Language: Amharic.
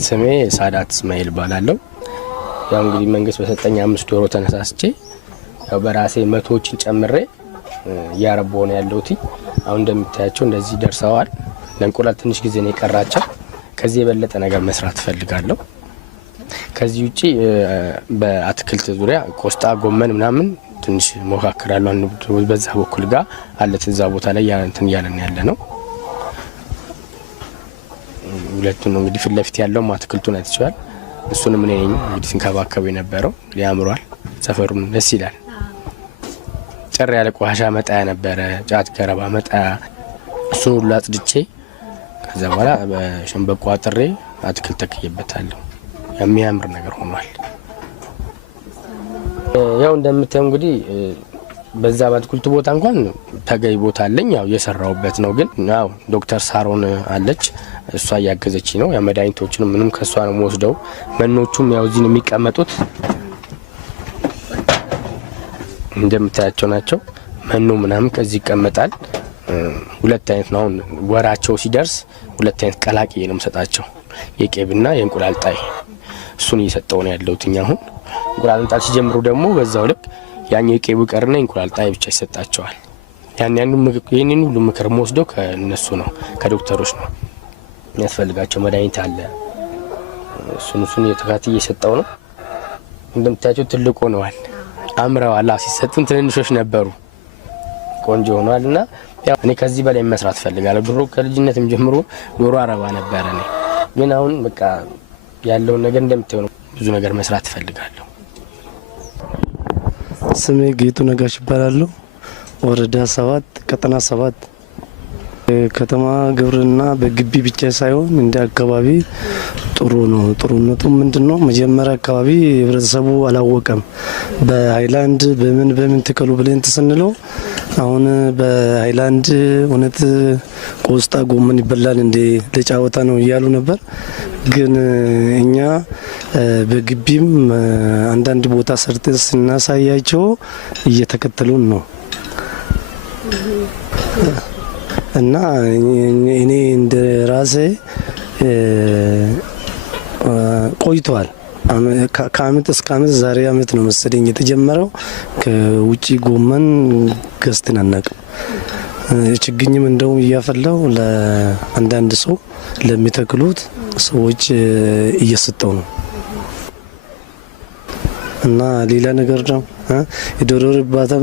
ስሜ ሳዳት እስማኤል ባላለው ያው እንግዲህ መንግስት በሰጠኝ 5 ዶሮ ተነሳስቼ ያው በራሴ መቶዎችን ጨምሬ ያረባው ነው ያለውት። አሁን እንደምታያቸው እንደዚህ ደርሰዋል። ለእንቁላል ትንሽ ጊዜ ነው የቀራቸው። ከዚህ የበለጠ ነገር መስራት ፈልጋለሁ። ከዚህ ውጪ በአትክልት ዙሪያ ቆስጣ፣ ጎመን ምናምን ትንሽ ሞካክራለሁ። በዛ በኩል ጋር አለ ተዛ ቦታ ላይ እንትን ያለን ያለ ነው። ሁለቱን ነው እንግዲህ ፍለፍት ያለው አትክልቱን አይተቻል። እሱንም እኔ ነኝ እንግዲህ ስንከባከብ የነበረው። ያምራል፣ ሰፈሩን ደስ ይላል። ጨር ያለ ቆሻሻ መጣያ ነበረ፣ ጫት ገረባ መጣያ፣ እሱን ሁሉ አጽድቼ ከዛ በኋላ በሸንበቆ አጥሬ አትክልት ተክዬበታለሁ። የሚያምር ነገር ሆኗል። ያው እንደምታዩ እንግዲህ በዛ በአትክልቱ ቦታ እንኳን ተገይ ቦታ አለኝ። ያው የሰራውበት ነው። ግን ያው ዶክተር ሳሮን አለች፣ እሷ ያገዘች ነው። ያ መድኃኒቶችንም ምንም ከሷ ነው ወስደው። መኖቹም ያው እዚህ ነው የሚቀመጡት፣ እንደምታያቸው ናቸው። መኖ ምናምን ከዚህ ይቀመጣል። ሁለት አይነት ነው። ወራቸው ሲደርስ ሁለት አይነት ቀላቅዬ ነው የምሰጣቸው፣ የቄብና የእንቁላል ጣይ። እሱን እየሰጠው ነው ያለሁት። አሁን እንቁላል ጣል ሲጀምሩ ደግሞ በዛው ልክ ያኛው የቄቡ ቀርና እንቁላል ጣይ ብቻ ይሰጣቸዋል። ይሄንን ሁሉ ምክር ወስደው ከነሱ ነው፣ ከዶክተሮች ነው። የሚያስፈልጋቸው መድኃኒት አለ። እሱን የተካተየ እየሰጠው ነው። እንደምታያቸው ትልቅ ሆነዋል፣ አምረዋል። ሲሰጡን ትንንሾች ነበሩ፣ ቆንጆ ሆነዋልና ያው እኔ ከዚህ በላይ መስራት ፈልጋለሁ። ድሮ ከልጅነትም ጀምሮ ዶሮ አረባ ነበር እኔ። ግን አሁን በቃ ያለውን ነገር እንደምታዩ ነው፣ ብዙ ነገር መስራት ፈልጋለሁ። ስሜ ጌቱ ነጋሽ ይባላል። ወረዳ 7 ቀጠና 7 ከተማ ግብርና በግቢ ብቻ ሳይሆን እንደ አካባቢ ጥሩ ነው። ጥሩነቱ ምንድነው? መጀመሪያ አካባቢ ህብረተሰቡ አላወቀም። በሃይላንድ በምን ተከሉ ብለን ተሰንለው አሁን በሃይላንድ እውነት ቆስጣ ጎመን ይበላል እንደ ለጫወታ ነው እያሉ ነበር። ግን እኛ በግቢም አንዳንድ ቦታ ሰርተን ስናሳያቸው እየተከተሉን ነው እና እኔ እንደ ራሴ ቆይቷል። ከአመት እስከ አመት ዛሬ አመት ነው መሰለኝ የተጀመረው። ከውጪ ጎመን ገዝተን አናውቅም። ችግኝም እንደውም እያፈላው ለአንዳንድ ሰው ለሚተክሉት ሰዎች እየሰጠው ነው። እና ሌላ ነገር ነው የዶሮ እርባታም